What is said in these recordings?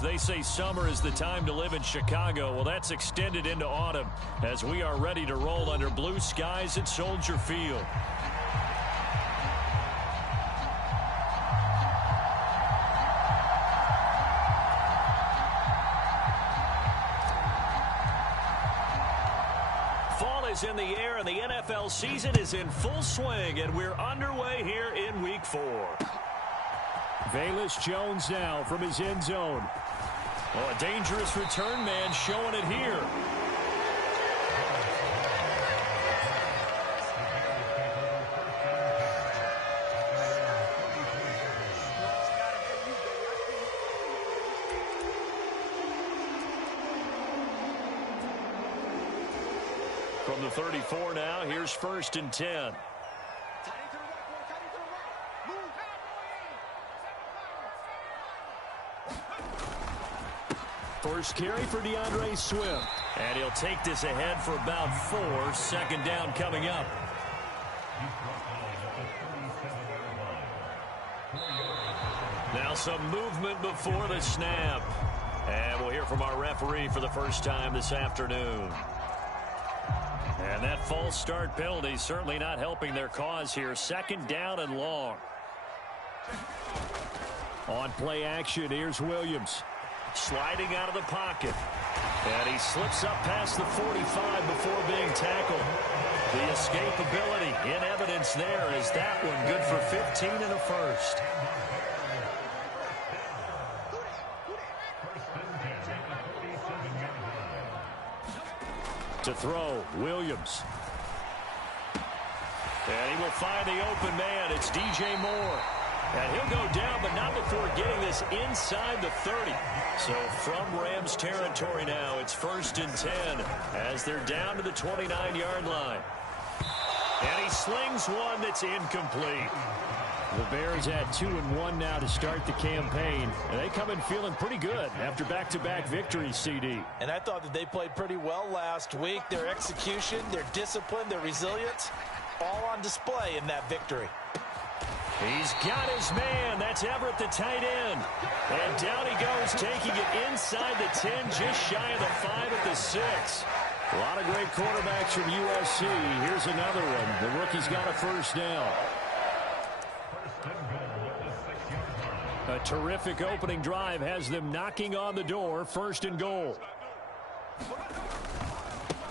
They say summer is the time to live in Chicago. Well, that's extended into autumn as we are ready to roll under blue skies at Soldier Field. Fall is in the air, and the NFL season is in full swing, and we're underway here in Week 4. Velus Jones now from his end zone. Oh, a dangerous return man showing it here. From the 34 now, here's 1st and 10. First carry for DeAndre Swift. And he'll take this ahead for about 4. 2nd down coming up. Now some movement before the snap. And we'll hear from our referee for the first time this afternoon. And that false start penalty certainly not helping their cause here. 2nd down and long. On play action, here's Williams. Sliding out of the pocket. And he slips up past the 45 before being tackled. The escapability in evidence there is that one good for 15 and a first. To throw, Williams. And he will find the open man. It's DJ Moore. And he'll go down, but not before getting this inside the 30. So from Rams territory now, it's 1st and 10 as they're down to the 29-yard line. And he slings one that's incomplete. The Bears had 2-1 now to start the campaign, and they come in feeling pretty good after back-to-back victories, CD. And I thought that they played pretty well last week. Their execution, their discipline, their resilience, all on display in that victory. He's got his man. That's Everett, the tight end. And down he goes, taking it inside the 10, just shy of the 5 at the 6. A lot of great quarterbacks from USC. Here's another one. The rookie's got a 1st down. A terrific opening drive has them knocking on the door. 1st and goal.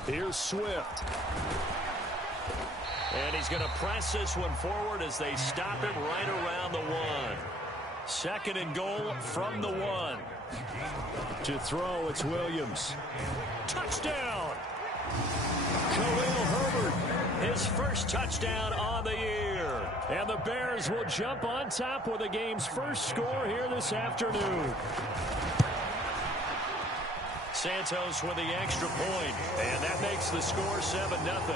Here's Swift. And he's going to press this one forward as they stop him right around the 1. 2nd and goal from the 1. To throw, it's Williams. Touchdown! Khalil Herbert, his first touchdown on the year. And the Bears will jump on top with the game's first score here this afternoon. Santos with the extra point, and that makes the score 7-0.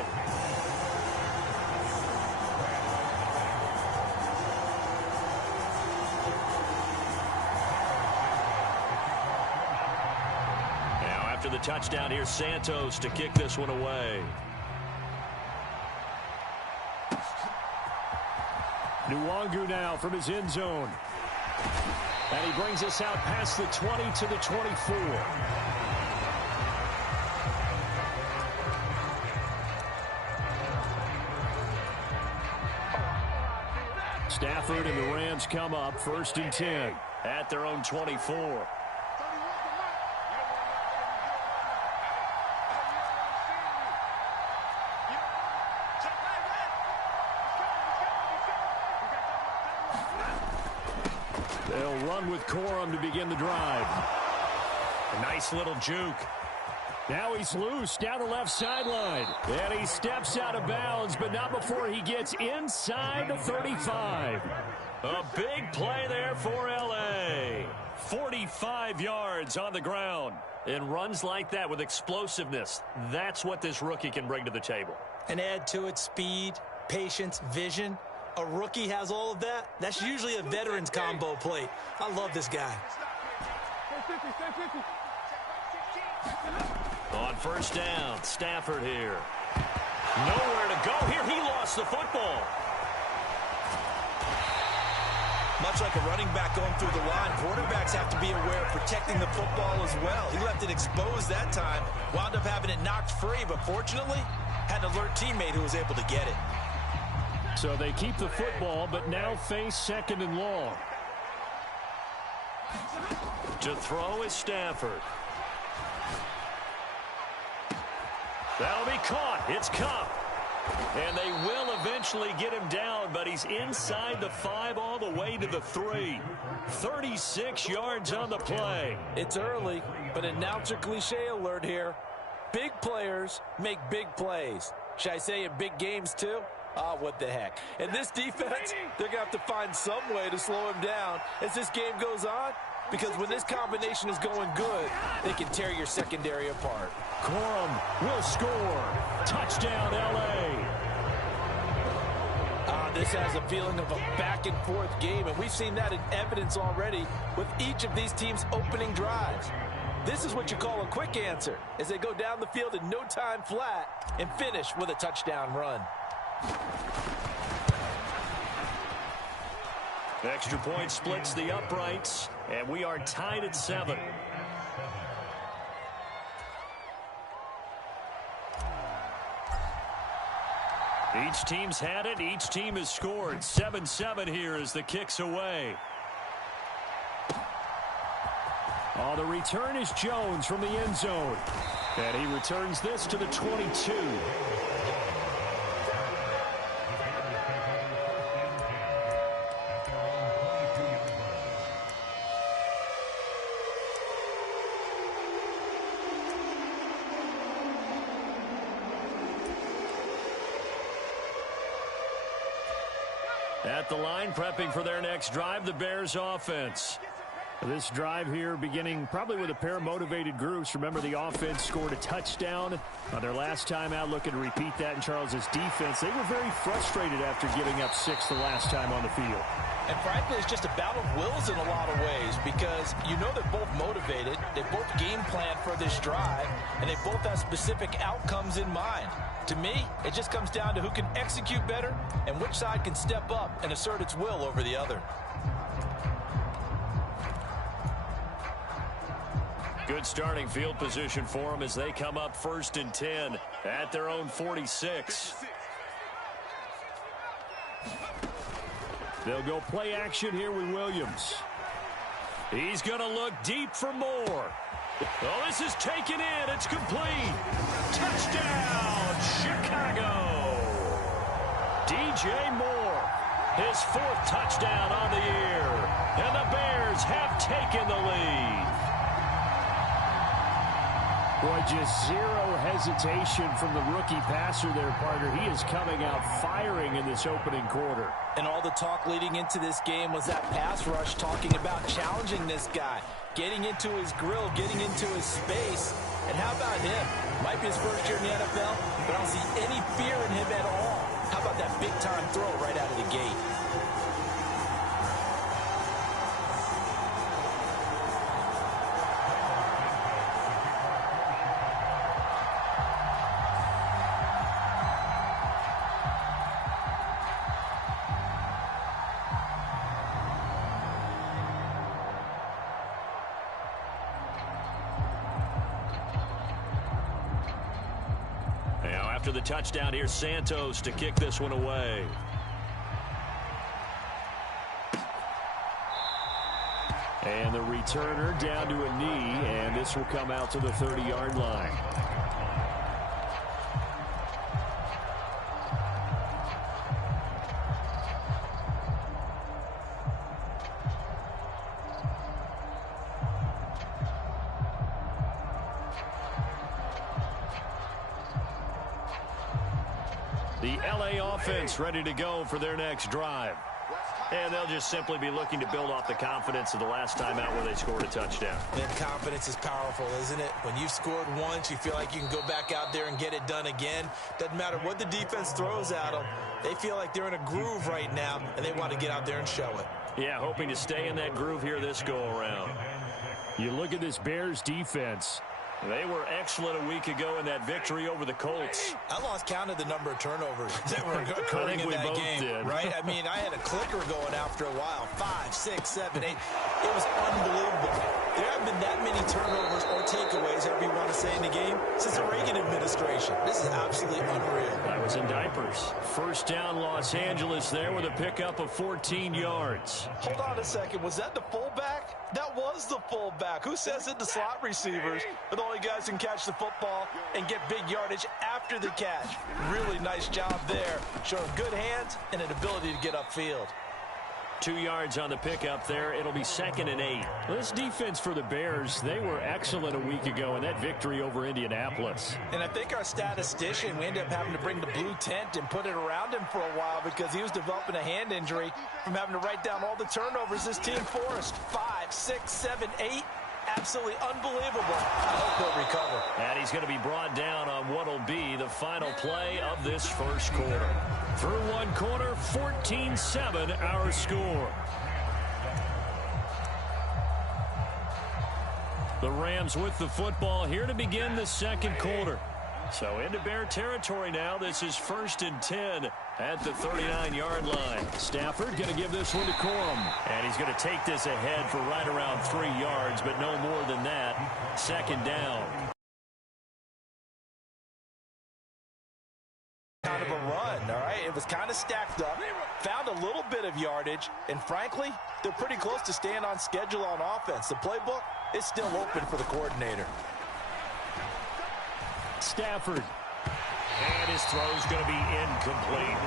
After the touchdown, here's Santos to kick this one away. Nwangu now from his end zone. And he brings us out past the 20 to the 24. Stafford and the Rams come up 1st and 10 at their own 24. They'll run with Corum to begin the drive. A nice little juke. Now he's loose down the left sideline. And he steps out of bounds, but not before he gets inside the 35. A big play there for L.A. 45 yards on the ground. And runs like that with explosiveness. That's what this rookie can bring to the table. And add to it speed, patience, vision. A rookie has all of that. That's usually a veteran's combo plate. I love this guy. On 1st down, Stafford here. Nowhere to go here. He lost the football. Much like a running back going through the line, quarterbacks have to be aware of protecting the football as well. He left it exposed that time, wound up having it knocked free, but fortunately, had an alert teammate who was able to get it. So they keep the football, but now face 2nd and long. To throw is Stafford. That'll be caught. It's Kupp. And they will eventually get him down, but he's inside the 5 all the way to the 3. 36 yards on the play. It's early, but announcer cliche alert here. Big players make big plays. Should I say in big games too? What the heck. And this defense, they're going to have to find some way to slow him down as this game goes on. Because when this combination is going good, they can tear your secondary apart. Corum will score. Touchdown, L.A. This has a feeling of a back-and-forth game, and we've seen that in evidence already with each of these teams' opening drives. This is what you call a quick answer as they go down the field in no time flat and finish with a touchdown run. Extra point splits the uprights, and we are tied at 7. Each team's had it. Each team has scored. 7-7 here as the kick's away. Oh, the return is Jones from the end zone. And he returns this to the 22. At the line, prepping for their next drive, the Bears offense. This drive here beginning probably with a pair of motivated groups. Remember, the offense scored a touchdown on their last time out, looking to repeat that in Charles's defense. They were very frustrated after giving up 6 the last time on the field. And frankly, it's just a battle of wills in a lot of ways because you know they're both motivated, they both game plan for this drive, and they both have specific outcomes in mind. To me, it just comes down to who can execute better and which side can step up and assert its will over the other. Good starting field position for them as they come up 1st and 10 at their own 46. They'll go play action here with Williams. He's going to look deep for more. Oh, this is taken in. It's complete. Touchdown, Chicago. DJ Moore, his 4th touchdown on the year. And the Bears have taken the lead. Boy, just zero hesitation from the rookie passer there, partner. He is coming out firing in this opening quarter. And all the talk leading into this game was that pass rush talking about challenging this guy, getting into his grill, getting into his space. And how about him? Might be his first year in the NFL, but I don't see any fear in him at all. How about that big-time throw right out of the gate? After the touchdown, here's Santos to kick this one away. And the returner down to a knee, and this will come out to the 30-yard line. The L.A. offense ready to go for their next drive. And they'll just simply be looking to build off the confidence of the last time out where they scored a touchdown. And confidence is powerful, isn't it? When you've scored once, you feel like you can go back out there and get it done again. Doesn't matter what the defense throws at them. They feel like they're in a groove right now, and they want to get out there and show it. Yeah, hoping to stay in that groove here this go-around. You look at this Bears defense. They were excellent a week ago in that victory over the Colts. I lost count of the number of turnovers that were occurring in that game, right? I mean, I had a clicker going after a while. 5, 6, 7, 8. It was unbelievable. There haven't been that many turnovers or takeaways, however you want to say, in the game since the Reagan administration. This is absolutely unreal. I was in diapers. First down, Los Angeles there with a pickup of 14 yards. Hold on a second. Was that the fullback? That was the fullback. Who says that the slot receivers are the only guys who can catch the football and get big yardage after the catch? Really nice job there, showing good hands and an ability to get upfield. 2 yards on the pickup there. It'll be 2nd and 8. This defense for the Bears, they were excellent a week ago in that victory over Indianapolis. And I think our statistician, we ended up having to bring the blue tent and put it around him for a while because he was developing a hand injury from having to write down all the turnovers this team forced. 5, 6, 7, 8. Absolutely unbelievable. I hope he'll recover. And he's going to be brought down on what will be the final play of this first quarter. Through one quarter, 14-7 our score. The Rams with the football here to begin the second quarter. So into Bear territory now. This is 1st and 10 at the 39-yard line. Stafford going to give this one to Corum. And he's going to take this ahead for right around 3 yards, but no more than that. 2nd down. Kind of a run, all right? It was kind of stacked up, found a little bit of yardage, and frankly, they're pretty close to staying on schedule on offense. The playbook is still open for the coordinator. Stafford. And his throw's going to be incomplete.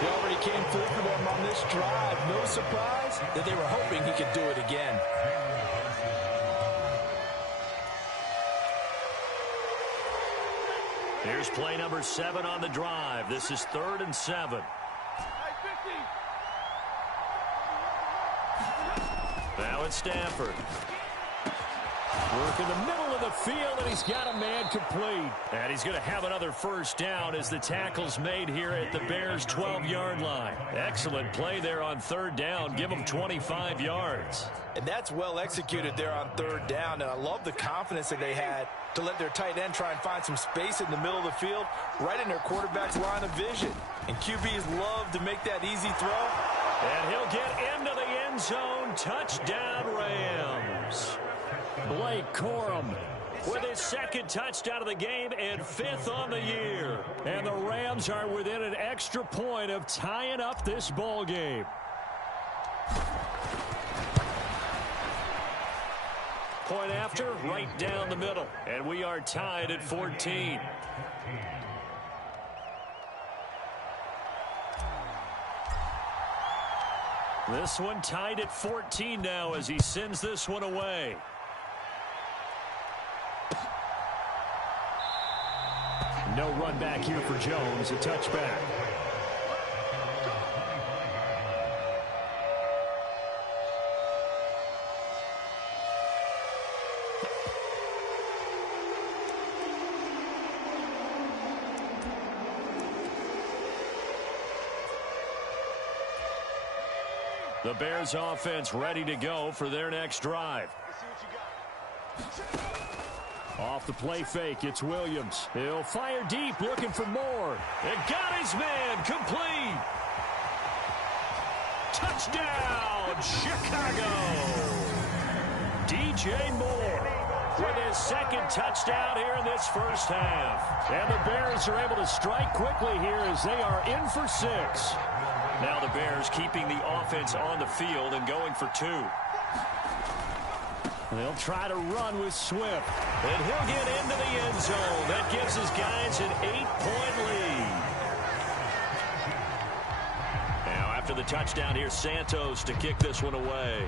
He already came through for them on this drive. No surprise that they were hoping he could do it again. Here's play number 7 on the drive. This is 3rd and 7. Now it's Stafford. Work in the middle of the field, and he's got a man complete. And he's going to have another first down as the tackle's made here at the Bears' 12-yard line. Excellent play there on 3rd down. Give them 25 yards. And that's well executed there on 3rd down. And I love the confidence that they had to let their tight end try and find some space in the middle of the field, right in their quarterback's line of vision. And QBs love to make that easy throw. And he'll get into the end zone. Touchdown, Rams. Blake Corum with his 2nd touchdown of the game and 5th on the year. And the Rams are within an extra point of tying up this ball game. Point after, right down the middle. And we are tied at 14. This one tied at 14 now as he sends this one away. No run back here for Jones. A touchback. The Bears offense ready to go for their next drive. Off the play fake, it's Williams. He'll fire deep, looking for more. It got his man, complete. Touchdown, Chicago. DJ Moore with his 2nd touchdown here in this first half. And the Bears are able to strike quickly here as they are in for 6. Now the Bears keeping the offense on the field and going for 2. They'll try to run with Swift. And he'll get into the end zone. That gives his guys an 8-point lead. Now after the touchdown here, Santos to kick this one away.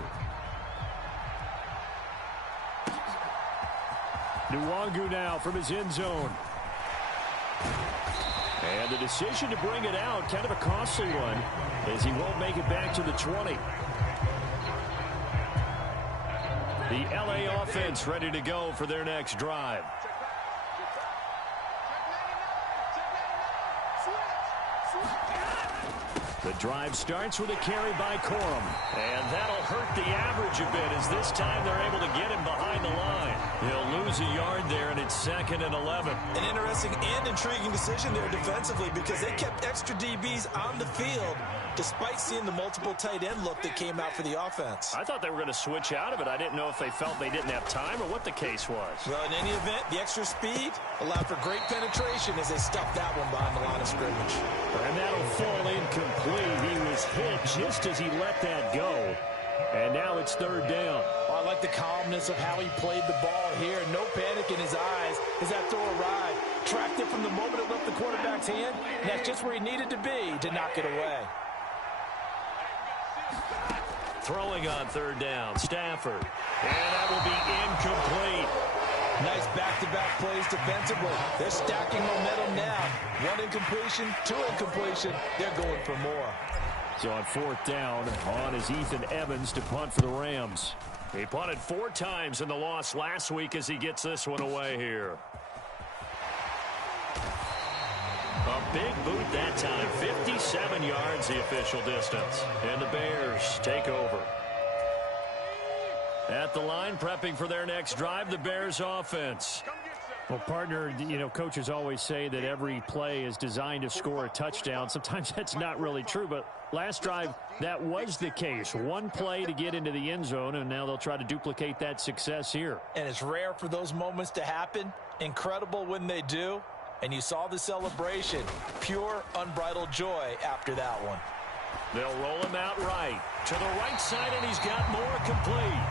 Nwangu now from his end zone. And the decision to bring it out, kind of a costly one, as he won't make it back to the 20. The LA offense ready to go for their next drive. The drive starts with a carry by Corum. And that'll hurt the average a bit as this time they're able to get him behind the line. He'll lose a yard there, and It's 2nd and 11. An interesting and intriguing decision there defensively because they kept extra DBs on the field despite seeing the multiple tight end look that came out for the offense. I thought they were going to switch out of it. I didn't know if they felt they didn't have time or what the case was. Well, in any event, the extra speed allowed for great penetration as they stuffed that one behind the line of scrimmage. And that'll fall incomplete. He was hit just as he let that go. And now it's 3rd down. Oh, I like the calmness of how he played the ball here. No panic in his eyes as that throw arrived. Tracked it from the moment it left the quarterback's hand. And that's just where he needed to be to knock it away. Throwing on 3rd down, Stafford. And that will be incomplete. Nice back-to-back plays defensively. They're stacking momentum now. 1 incompletion, 2 incompletion. They're going for more. So on 4th down, on is Ethan Evans to punt for the Rams. He punted 4 times in the loss last week as he gets this one away here. A big boot that time. 57 yards the official distance. And the Bears take over. At the line, prepping for their next drive, the Bears offense. Well, partner, you know, coaches always say that every play is designed to score a touchdown. Sometimes that's not really true, but last drive, that was the case. 1 play to get into the end zone, and now they'll try to duplicate that success here. And it's rare for those moments to happen. Incredible when they do. And you saw the celebration. Pure, unbridled joy after that one. They'll roll him out right. To the right side, and he's got more complete.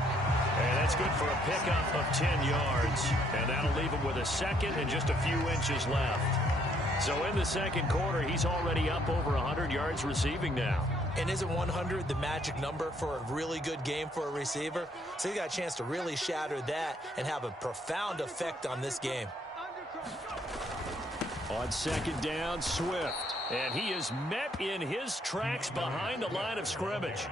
And that's good for a pickup of 10 yards. And that'll leave him with a 2nd and just a few inches left. So in the 2nd quarter, he's already up over 100 yards receiving now. And isn't 100 the magic number for a really good game for a receiver? So he got a chance to really shatter that and have a profound effect on this game. On 2nd down, Swift. And he is met in his tracks behind the line of scrimmage.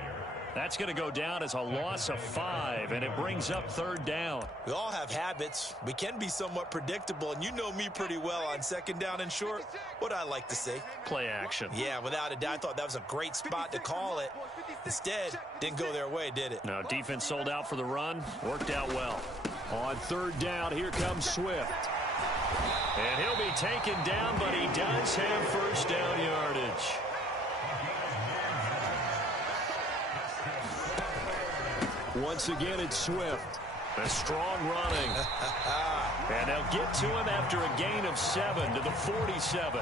That's going to go down as a loss of 5, and it brings up 3rd down. We all have habits. We can be somewhat predictable, and you know me pretty well on 2nd down and short. What I like to say? Play action. Yeah, without a doubt, I thought that was a great spot to call it. Instead, didn't go their way, did it? No, defense sold out for the run. Worked out well. On 3rd down, here comes Swift. And he'll be taken down, but he does have 1st down yardage. Once again, it's Swift. A strong running. And they'll get to him after a gain of 7 to the 47.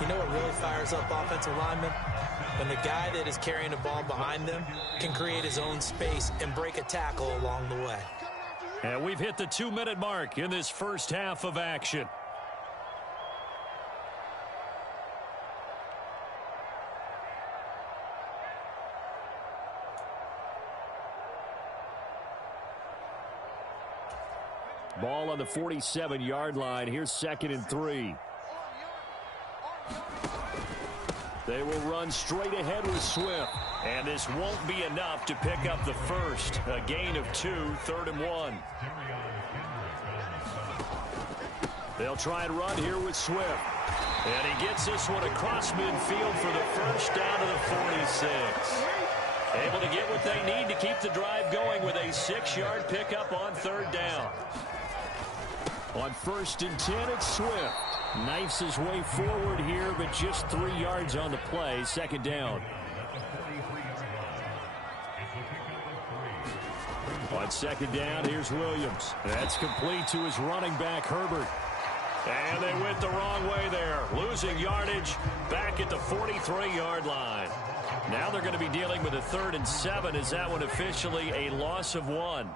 You know what really fires up offensive linemen? When the guy that is carrying the ball behind them can create his own space and break a tackle along the way. And we've hit the 2-minute mark in this first half of action. Ball on the 47-yard line. Here's 2nd and 3. They will run straight ahead with Swift. And this won't be enough to pick up the 1st. A gain of 2, 3rd and 1. They'll try and run here with Swift. And he gets this one across midfield for the 1st down to the 46. Able to get what they need to keep the drive going with a 6-yard pickup on 3rd down. On 1st and 10, it's Swift. Knifes his way forward here, but just 3 yards on the play. 2nd down. On 2nd down, here's Williams. That's complete to his running back, Herbert. And they went the wrong way there. Losing yardage back at the 43-yard line. Now they're going to be dealing with a 3rd and 7. Is that one officially a loss of 1?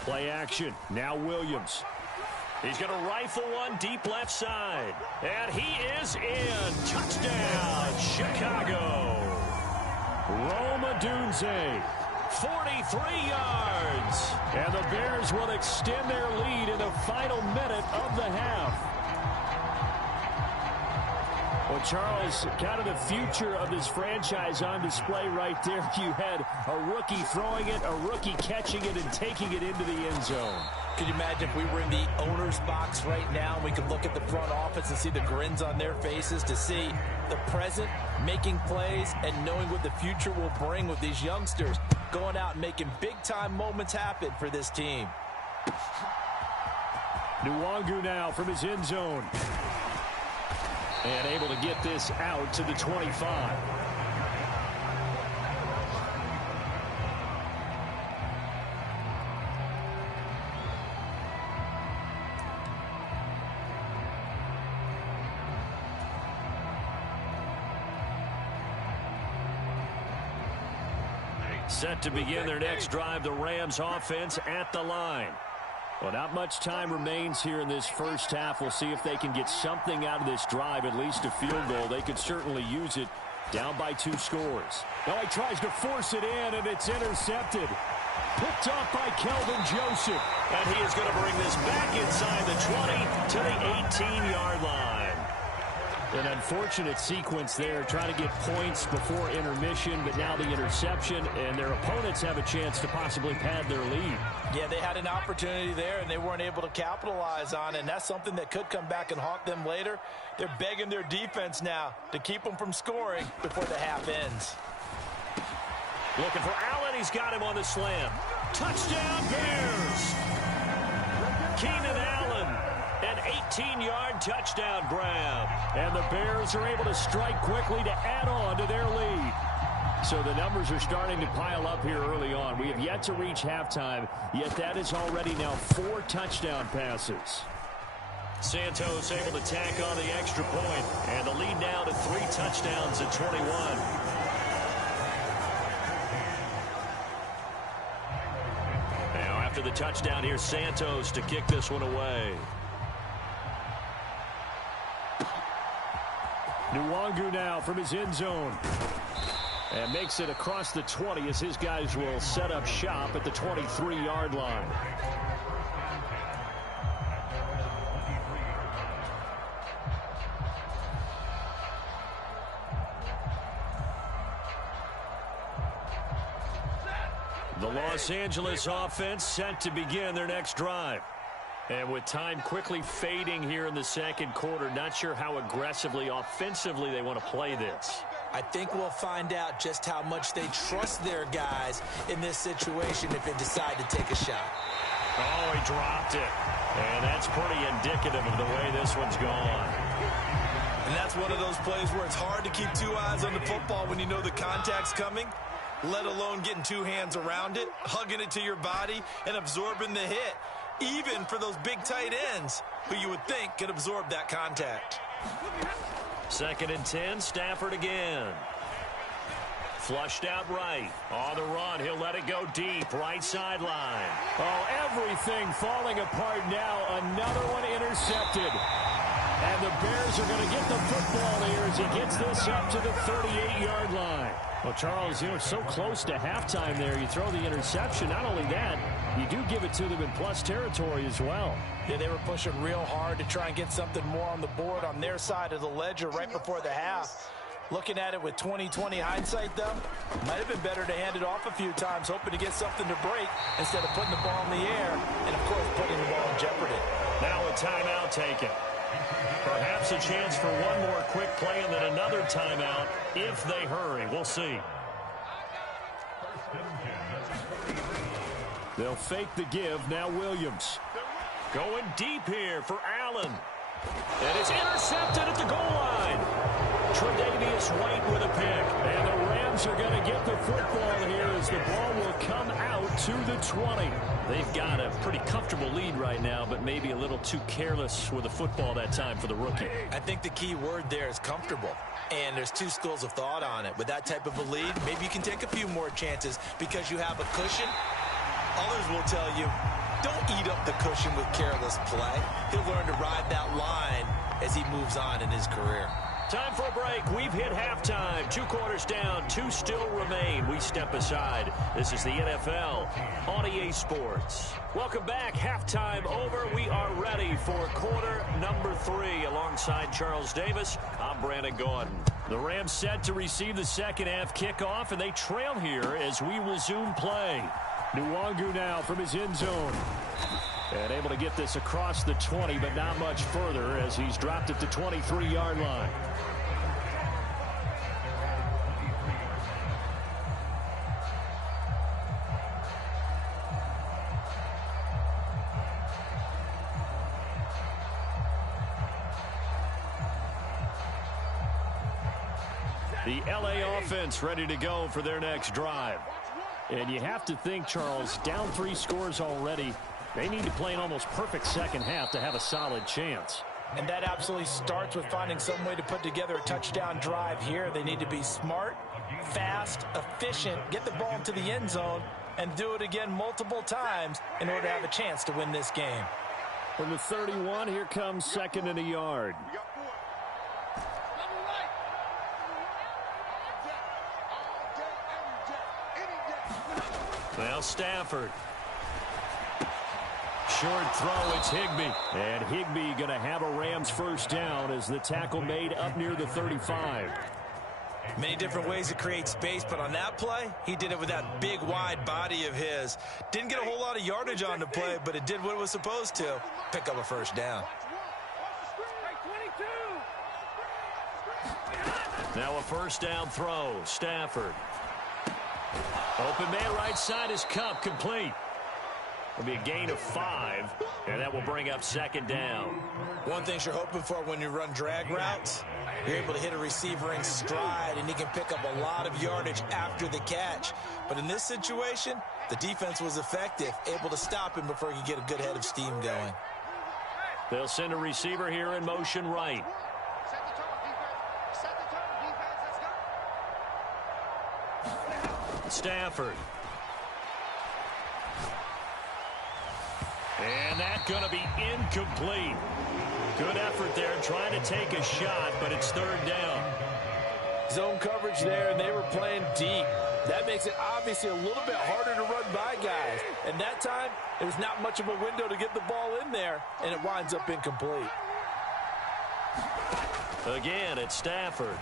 Play action. Now Williams. He's going to rifle one deep left side. And he is in. Touchdown, Chicago. Rome Odunze. 43 yards. And the Bears will extend their lead in the final minute of the half. Well, Charles, kind of the future of this franchise on display right there. You had a rookie throwing it, a rookie catching it, and taking it into the end zone. Could you imagine if we were in the owner's box right now and we could look at the front office and see the grins on their faces, to see the present making plays and knowing what the future will bring with these youngsters going out and making big-time moments happen for this team. Nwangu now from his end zone. And able to get this out to the 25. Set to begin their next drive, the Rams offense at the line. Well, not much time remains here in this first half. We'll see if they can get something out of this drive, at least a field goal. They could certainly use it, down by 2 scores. Now he tries to force it in, and it's intercepted. Picked off by Kelvin Joseph. And he is going to bring this back inside the 20 to the 18-yard line. An unfortunate sequence there, trying to get points before intermission, but now the interception, and their opponents have a chance to possibly pad their lead. Yeah, they had an opportunity there, and they weren't able to capitalize on it, and that's something that could come back and haunt them later. They're begging their defense now to keep them from scoring before the half ends. Looking for Allen. He's got him on the slam. Touchdown, Bears! Keenan Allen. An 18-yard touchdown grab. And the Bears are able to strike quickly to add on to their lead. So the numbers are starting to pile up here early on. We have yet to reach halftime, yet that is already now 4 touchdown passes. Santos able to tack on the extra point, and the lead now to 3 touchdowns at 21. Now after the touchdown, here's Santos to kick this one away. Nwangu now from his end zone. And makes it across the 20 as his guys will set up shop at the 23-yard line. The Los Angeles offense set to begin their next drive. And with time quickly fading here in the second quarter, not sure how aggressively, offensively they want to play this. I think we'll find out just how much they trust their guys in this situation if they decide to take a shot. Oh, he dropped it. And that's pretty indicative of the way this one's gone. And that's one of those plays where it's hard to keep 2 eyes on the football when you know the contact's coming, let alone getting 2 hands around it, hugging it to your body, and absorbing the hit. Even for those big tight ends who you would think could absorb that contact. 2nd and 10, Stafford again. Flushed out right. On the run, he'll let it go deep, right sideline. Oh, everything falling apart now. Another one intercepted. And the Bears are going to get the football here as he gets this up to the 38-yard line. Well, Charles, you know, so close to halftime there. You throw the interception. Not only that, you do give it to them in plus territory as well. Yeah, they were pushing real hard to try and get something more on the board on their side of the ledger right before the half. Looking at it with 20/20 hindsight, though, might have been better to hand it off a few times, hoping to get something to break instead of putting the ball in the air and, of course, putting the ball in jeopardy. Now a timeout taken. Perhaps a chance for one more quick play and then another timeout if they hurry. We'll see. They'll fake the give. Now Williams. Going deep here for Allen. And it's intercepted at the goal line. Tre'Davious White with a pick. And the Rams are going to get the football here as the ball will come out to the 20. They've got a pretty comfortable lead right now, but maybe a little too careless with the football that time for the rookie. I think the key word there is comfortable. And there's 2 schools of thought on it. With that type of a lead, maybe you can take a few more chances because you have a cushion. Others will tell you, don't eat up the cushion with careless play. He'll learn to ride that line as he moves on in his career. Time for a break. We've hit halftime. 2 quarters down. 2 still remain. We step aside. This is the NFL on EA Sports. Welcome back. Halftime over. We are ready for quarter number 3. Alongside Charles Davis, I'm Brandon Gaudin. The Rams set to receive the second half kickoff, and they trail here as we resume play. Nwangu now from his end zone. And able to get this across the 20, but not much further as he's dropped it to 23-yard line. The LA offense ready to go for their next drive. And you have to think, Charles, down 3 scores already. They need to play an almost perfect second half to have a solid chance. And that absolutely starts with finding some way to put together a touchdown drive here. They need to be smart, fast, efficient, get the ball into the end zone, and do it again multiple times in order to have a chance to win this game. From the 31, here comes 2nd and a yard. Now Stafford. Short throw, it's Higbee. And Higbee going to have a Rams first down as the tackle made up near the 35. Many different ways to create space, but on that play, he did it with that big, wide body of his. Didn't get a whole lot of yardage on the play, but it did what it was supposed to. Pick up a first down. Now a first down throw. Stafford. Open man right side is Kupp, complete. It'll be a gain of 5, and that will bring up 2nd down. One thing you're hoping for when you run drag routes, you're able to hit a receiver in stride, and he can pick up a lot of yardage after the catch. But in this situation, the defense was effective, able to stop him before he could get a good head of steam going. They'll send a receiver here in motion right. Stafford. And that's going to be incomplete. Good effort there trying to take a shot, but it's 3rd down. Zone coverage there, and they were playing deep. That makes it obviously a little bit harder to run by guys. And that time, there's not much of a window to get the ball in there, and it winds up incomplete. Again, it's Stafford.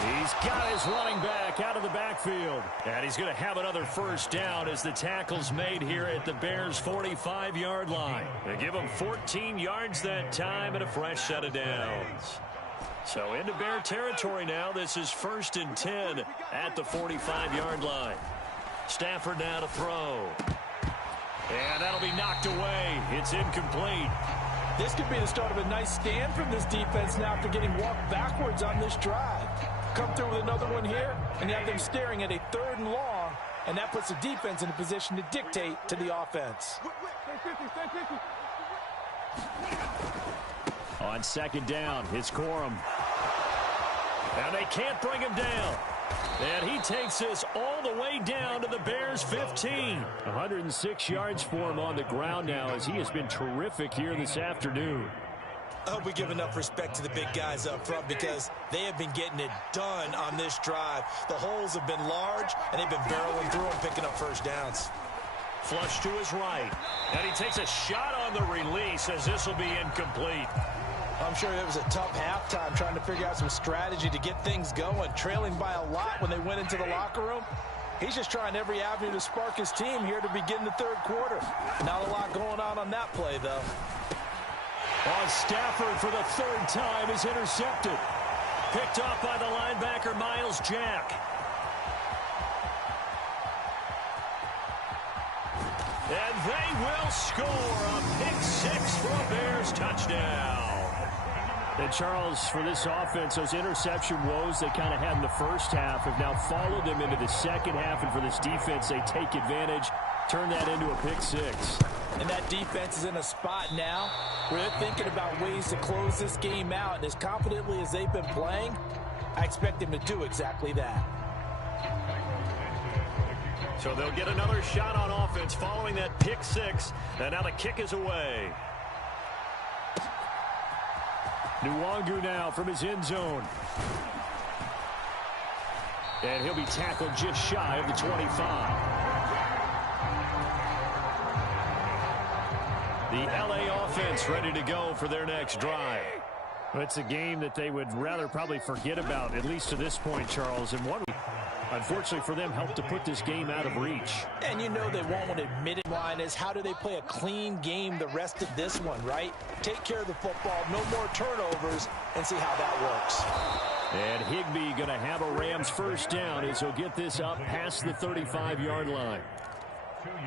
He's got his running back out of the backfield. And he's going to have another first down as the tackle's made here at the Bears' 45-yard line. They give him 14 yards that time and a fresh set of downs. So into Bear territory now. This is 1st and 10 at the 45-yard line. Stafford now to throw. And that'll be knocked away. It's incomplete. This could be the start of a nice stand from this defense now after getting walked backwards on this drive. Come through with another one here, and you have them staring at a 3rd and long, and that puts the defense in a position to dictate to the offense. On 2nd down, it's Corum. And they can't bring him down. And he takes this all the way down to the Bears' 15. 106 yards for him on the ground now as he has been terrific here this afternoon. I hope we give enough respect to the big guys up front because they have been getting it done on this drive. The holes have been large, and they've been barreling through and picking up first downs. Flush to his right. And he takes a shot on the release as this will be incomplete. I'm sure it was a tough halftime trying to figure out some strategy to get things going, trailing by a lot when they went into the locker room. He's just trying every avenue to spark his team here to begin the 3rd quarter. Not a lot going on that play, though. Stafford for the 3rd time is intercepted. Picked off by the linebacker, Miles Jack. And they will score a pick 6 for a Bears touchdown. And Charles, for this offense, those interception woes they kind of had in the first half have now followed them into the second half. And for this defense, they take advantage, turn that into a pick 6. And that defense is in a spot now where they're thinking about ways to close this game out. And as confidently as they've been playing, I expect them to do exactly that. So they'll get another shot on offense following that pick 6. And now the kick is away. Nwangu now from his end zone. And he'll be tackled just shy of the 25. The LA offense ready to go for their next drive. It's a game that they would rather probably forget about, at least to this point, Charles. And one unfortunately for them, helped to put this game out of reach. And you know they won't admit it. Line is, how do they play a clean game the rest of this one, right? Take care of the football, no more turnovers, and see how that works. And Higbee going to have a Rams first down as he'll get this up past the 35-yard line.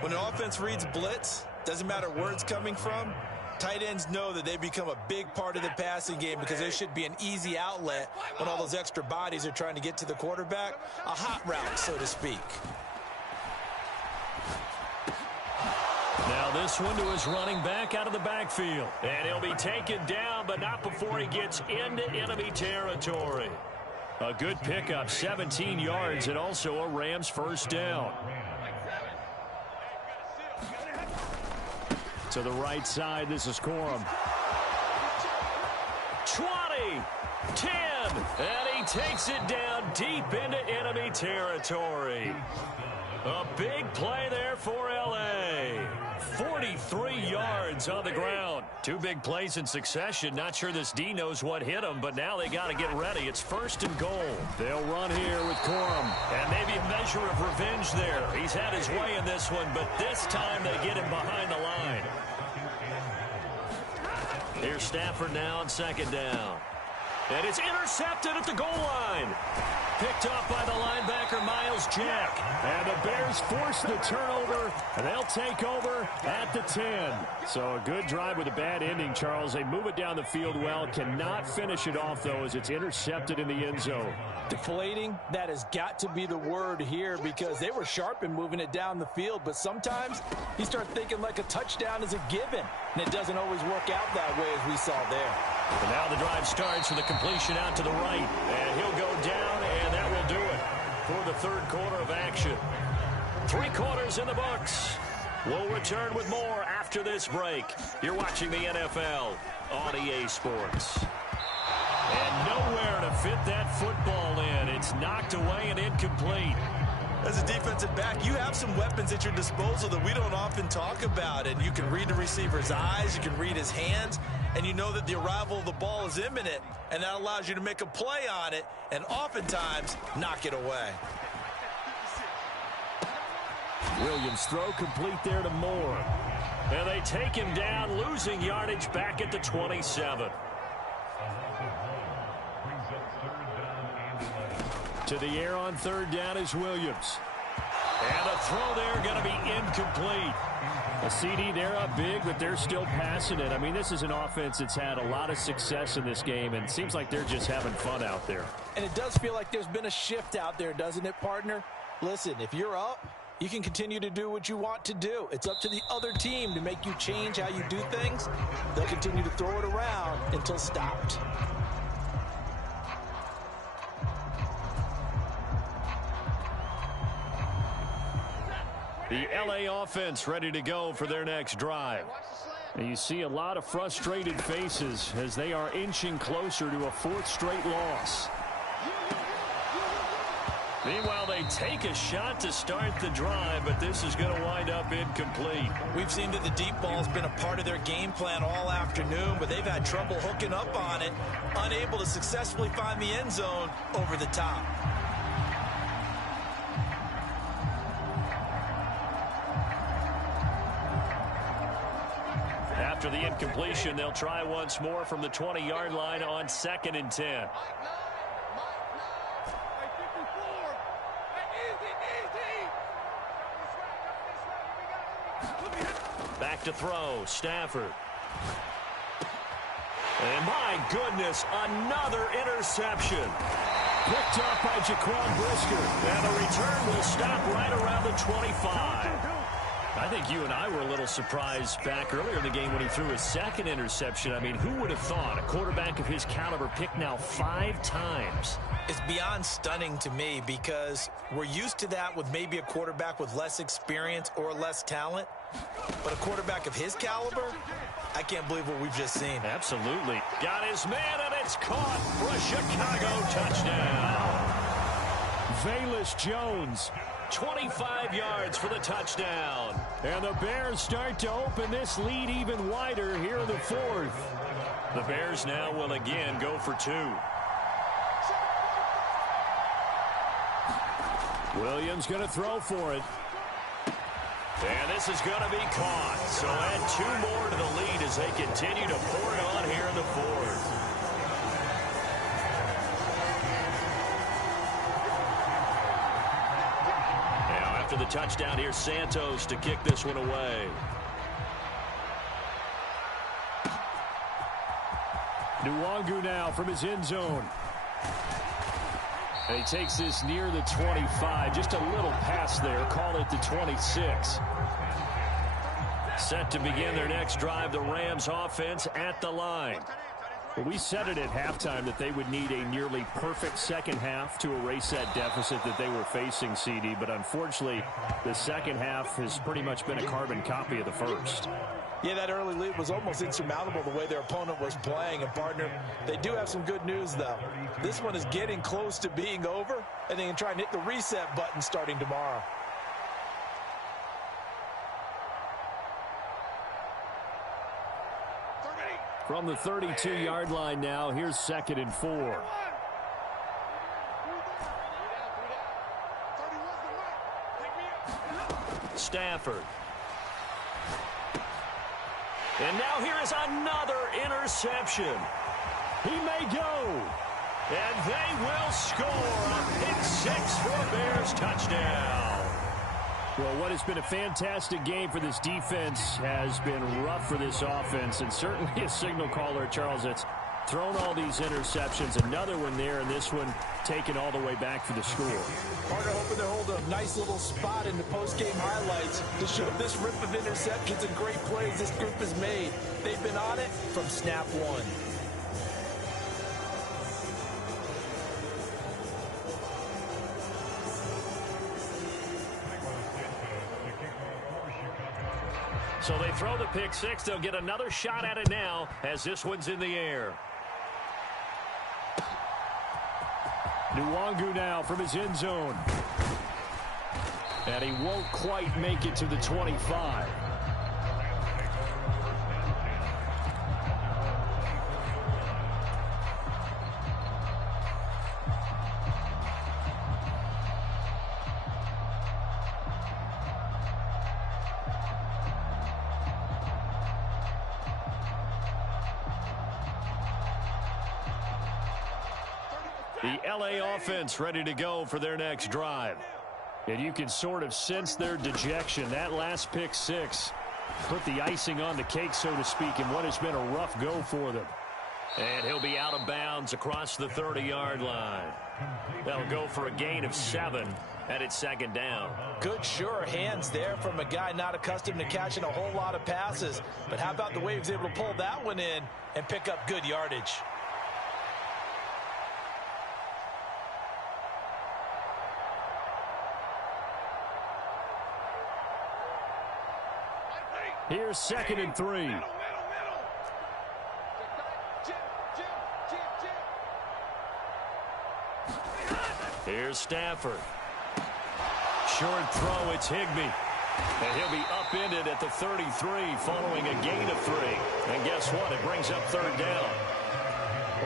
When an offense reads blitz, doesn't matter where it's coming from, tight ends know that they become a big part of the passing game because there should be an easy outlet when all those extra bodies are trying to get to the quarterback. A hot route, so to speak. Now this one to his running back out of the backfield. And he'll be taken down, but not before he gets into enemy territory. A good pickup, 17 yards, and also a Rams first down. To the right side, this is Corum. 20, 10, and he takes it down deep into enemy territory. A big play there for L.A. 43 yards on the ground. Two big plays in succession. Not sure this D knows what hit him, but now they got to get ready. It's first and goal. They'll run here with Corum. And maybe a measure of revenge there. He's had his way in this one, but this time they get him behind the line. Here's Stafford now on second down. And it's intercepted at the goal line. Picked off by the linebacker, Miles Jack. And the Bears force the turnover, and they'll take over at the 10. So a good drive with a bad ending, Charles. They move it down the field well. Cannot finish it off, though, as it's intercepted in the end zone. Deflating, that has got to be the word here because they were sharp in moving it down the field, but sometimes you start thinking like a touchdown is a given, and it doesn't always work out that way as we saw there. But now the drive starts with a completion out to the right, and he'll go down, and that will do it for the third quarter of action. 3 quarters in the books. We'll return with more after this break. You're watching the NFL on EA Sports. And nowhere to fit that football in. It's knocked away and incomplete. As a defensive back, you have some weapons at your disposal that we don't often talk about. And you can read the receiver's eyes, you can read his hands, and you know that the arrival of the ball is imminent. And that allows you to make a play on it and oftentimes knock it away. Williams throw complete there to Moore. And they take him down, losing yardage back at the 27. To the air on third down is Williams. And the throw there going to be incomplete. A CD, they're up big, but they're still passing it. I mean, this is an offense that's had a lot of success in this game, and it seems like they're just having fun out there. And it does feel like there's been a shift out there, doesn't it, partner? Listen, if you're up, you can continue to do what you want to do. It's up to the other team to make you change how you do things. They'll continue to throw it around until stopped. The L.A. offense ready to go for their next drive. And you see a lot of frustrated faces as they are inching closer to a 4th straight loss. Meanwhile, they take a shot to start the drive, but this is going to wind up incomplete. We've seen that the deep ball's been a part of their game plan all afternoon, but they've had trouble hooking up on it, unable to successfully find the end zone over the top. After the incompletion, they'll try once more from the 20-yard line on 2nd and 10. Back to throw, Stafford. And my goodness, another interception. Picked up by Jaquan Brisker. And the return will stop right around the 25. I think you and I were a little surprised back earlier in the game when he threw his 2nd interception. I mean, who would have thought a quarterback of his caliber picked now 5 times? It's beyond stunning to me because we're used to that with maybe a quarterback with less experience or less talent. But a quarterback of his caliber, I can't believe what we've just seen. Absolutely. Got his man, and it's caught for a Chicago touchdown. Velus Jones. 25 yards for the touchdown. And the Bears start to open this lead even wider here in the 4th. The Bears now will again go for 2. Williams going to throw for it. And this is going to be caught. So add 2 more to the lead as they continue to pour it on here in the fourth. Now after the touchdown, here's Santos to kick this one away. Nwangu now from his end zone. And he takes this near the 25. Just a little pass there. Call it the 26. Set to begin their next drive, the Rams offense at the line. Well, we said it at halftime that they would need a nearly perfect second half to erase that deficit that they were facing, CD. But unfortunately, the second half has pretty much been a carbon copy of the first. Yeah, that early lead was almost insurmountable the way their opponent was playing. And, partner, they do have some good news, though. This one is getting close to being over, and they can try and hit the reset button starting tomorrow. From the 32-yard line now, here's 2nd and 4. Stafford. And now here is another interception. He may go. And they will score a pick 6 for a Bears touchdown. Well, what has been a fantastic game for this defense has been rough for this offense, and certainly a signal caller, Charles, that's thrown all these interceptions. Another one there, and this one taken all the way back for the score. Partner hoping to hold a nice little spot in the post-game highlights to show this rip of interceptions and great plays this group has made. They've been on it from snap one. So they throw the pick 6. They'll get another shot at it now as this one's in the air. Nwangu now from his end zone. And he won't quite make it to the 25. The LA offense ready to go for their next drive. And you can sort of sense their dejection. That last pick 6 put the icing on the cake, so to speak, in what has been a rough go for them. And he'll be out of bounds across the 30-yard line. They'll go for a gain of 7, and it's 2nd down. Good, sure hands there from a guy not accustomed to catching a whole lot of passes. But how about the way he was able to pull that one in and pick up good yardage? Here's 2nd and 3. Here's Stafford. Short throw, it's Higbee. And he'll be upended at the 33 following a gain of 3. And guess what? It brings up 3rd down.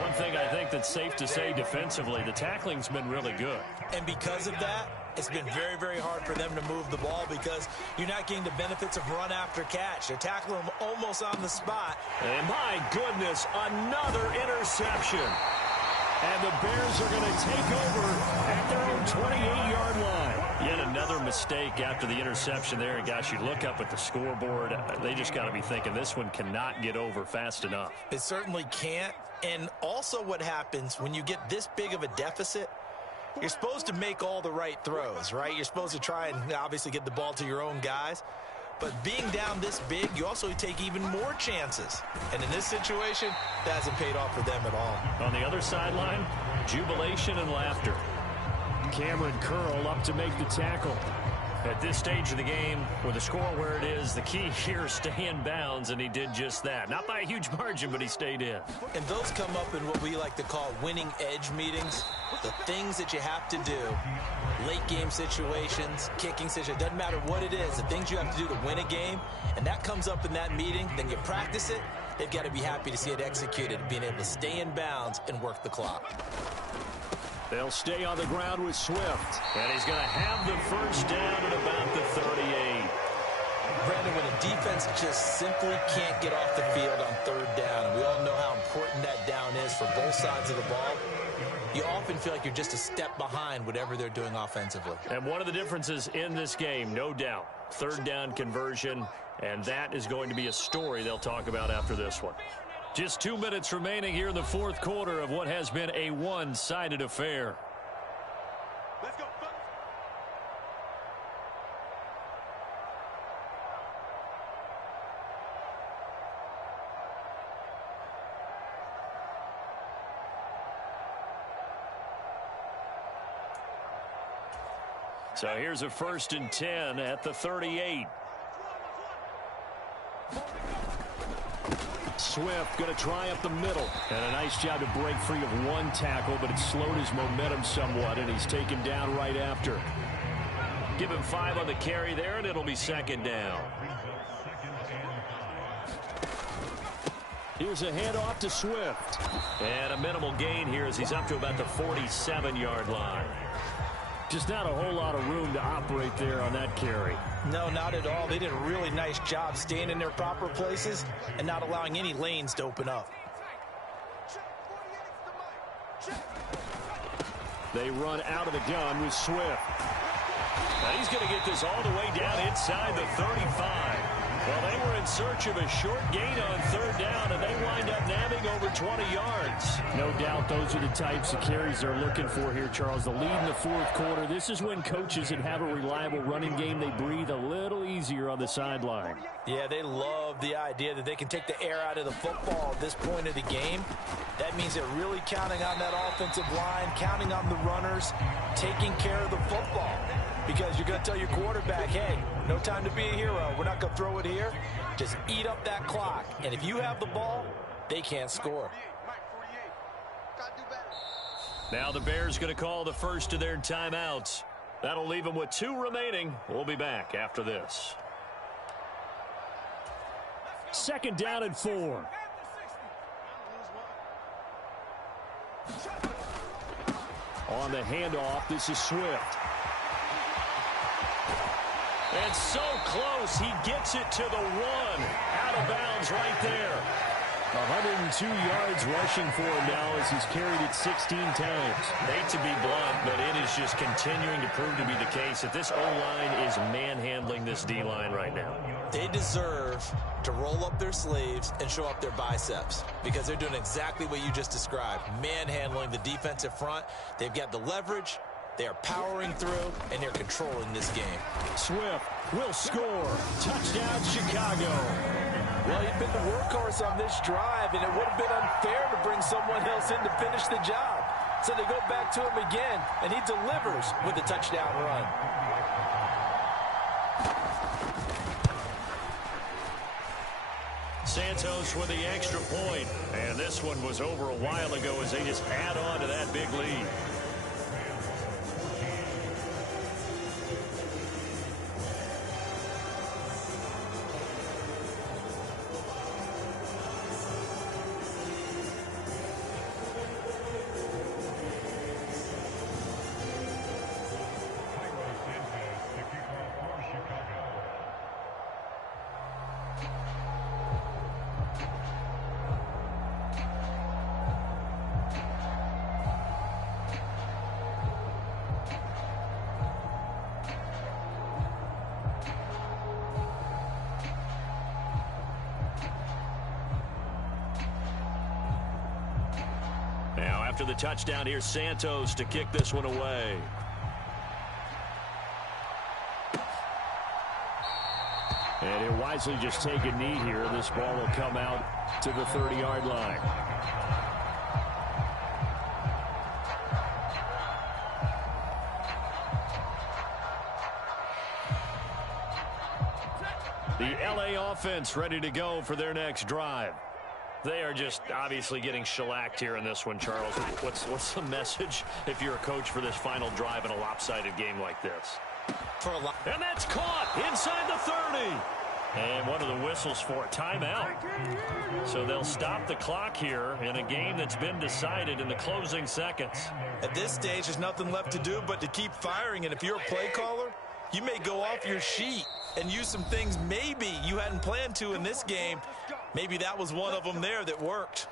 One thing I think that's safe to say defensively, the tackling's been really good. And because of that, it's been very, very hard for them to move the ball because you're not getting the benefits of run after catch. They're tackling them almost on the spot. And my goodness, another interception. And the Bears are going to take over at their own 28-yard line. Yet another mistake after the interception there. And gosh, you look up at the scoreboard, they just got to be thinking this one cannot get over fast enough. It certainly can't. And also what happens when you get this big of a deficit, you're supposed to make all the right throws, right? You're supposed to try and obviously get the ball to your own guys. But being down this big, you also take even more chances. And in this situation, that hasn't paid off for them at all. On the other sideline, jubilation and laughter. Cameron Curl up to make the tackle. At this stage of the game, with the score where it is, the key here is stay in bounds, and he did just that. Not by a huge margin, but he stayed in. And those come up in what we like to call winning edge meetings. The things that you have to do, late game situations, kicking situations, doesn't matter what it is, the things you have to do to win a game, and that comes up in that meeting, then you practice it, they've got to be happy to see it executed, being able to stay in bounds and work the clock. They'll stay on the ground with Swift. And he's going to have the first down at about the 38. Brandon, when a defense just simply can't get off the field on third down, and we all know how important that down is for both sides of the ball, you often feel like you're just a step behind whatever they're doing offensively. And one of the differences in this game, no doubt, third down conversion, and that is going to be a story they'll talk about after this one. Just 2 minutes remaining here in the fourth quarter of what has been a one-sided affair. Let's go. So here's a 1st and 10 at the 38. Swift going to try up the middle. And a nice job to break free of one tackle, but it slowed his momentum somewhat, and he's taken down right after. Give him 5 on the carry there, and it'll be 2nd down. Here's a handoff to Swift. And a minimal gain here as he's up to about the 47-yard line. Just not a whole lot of room to operate there on that carry. No, not at all. They did a really nice job staying in their proper places and not allowing any lanes to open up. They run out of the gun with Swift. Now he's going to get this all the way down inside the 35. Well, they were in search of a short gain on third down, and they wind up nabbing over 20 yards. No doubt those are the types of carries they're looking for here, Charles. The lead in the fourth quarter. This is when coaches that have a reliable running game, they breathe a little easier on the sideline. Yeah, they love the idea that they can take the air out of the football at this point of the game. That means they're really counting on that offensive line, counting on the runners, taking care of the football. Because you're going to tell your quarterback, hey, no time to be a hero. We're not going to throw it here. Just eat up that clock. And if you have the ball, they can't score. Now the Bears going to call the first of their timeouts. That'll leave them with 2 remaining. We'll be back after this. 2nd down and 4. On the handoff, this is Swift. And so close, he gets it to the 1. Out of bounds right there. 102 yards rushing for him now as he's carried it 16 times. Hate to be blunt, but it is just continuing to prove to be the case that this O-line is manhandling this D-line right now. They deserve to roll up their sleeves and show up their biceps because they're doing exactly what you just described, manhandling the defensive front. They've got the leverage. They are powering through, and they're controlling this game. Swift will score. Touchdown, Chicago. Well, he'd been the workhorse on this drive, and it would have been unfair to bring someone else in to finish the job. So they go back to him again, and he delivers with the touchdown run. Santos with the extra point. And this one was over a while ago as they just add on to that big lead. Now after the touchdown, here's Santos to kick this one away. And he'll wisely just take a knee here. This ball will come out to the 30-yard line. The LA offense ready to go for their next drive. They are just obviously getting shellacked here in this one, Charles. What's the message if you're a coach for this final drive in a lopsided game like this? For a lot. And that's caught inside the 30. And what are the whistles for? Timeout. So they'll stop the clock here in a game that's been decided in the closing seconds. At this stage, there's nothing left to do but to keep firing. And if you're a play caller, you may go off your sheet and use some things maybe you hadn't planned to in this game. Maybe that was one of them there that worked.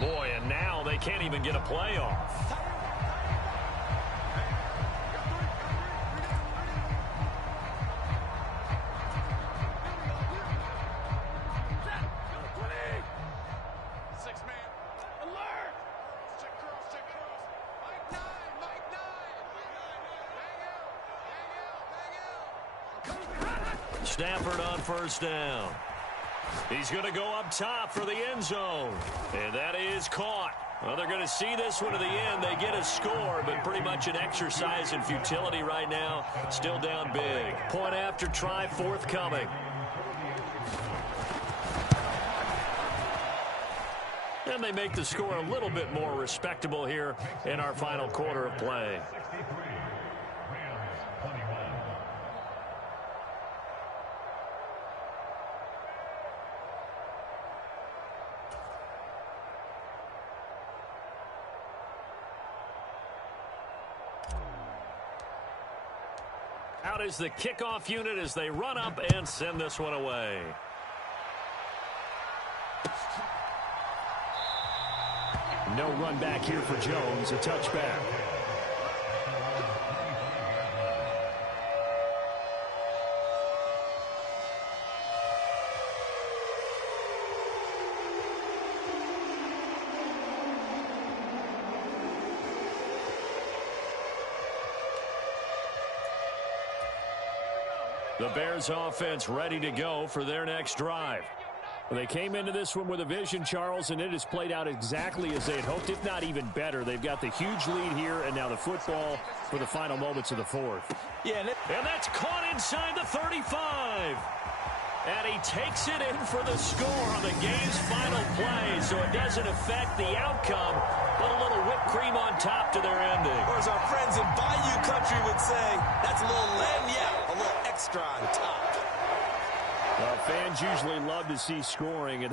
Boy, and now they can't even get a play off. Stafford on first down. He's going to go up top for the end zone. And that is caught. Well, they're going to see this one to the end. They get a score, but pretty much an exercise in futility right now. Still down big. Point after try forthcoming. And they make the score a little bit more respectable here in our final quarter of play. Out is the kickoff unit as they run up and send this one away. No run back here for Jones, a touchback. The Bears offense ready to go for their next drive. Well, they came into this one with a vision, Charles, and it has played out exactly as they had hoped, if not even better. They've got the huge lead here, and now the football for the final moments of the fourth. Yeah, and that's caught inside the 35. And he takes it in for the score on the game's final play, so it doesn't affect the outcome, but a little whipped cream on top to their ending. Or as our friends in Bayou Country would say, that's a little lagniappe, a little extra on top. Well, fans usually love to see scoring, and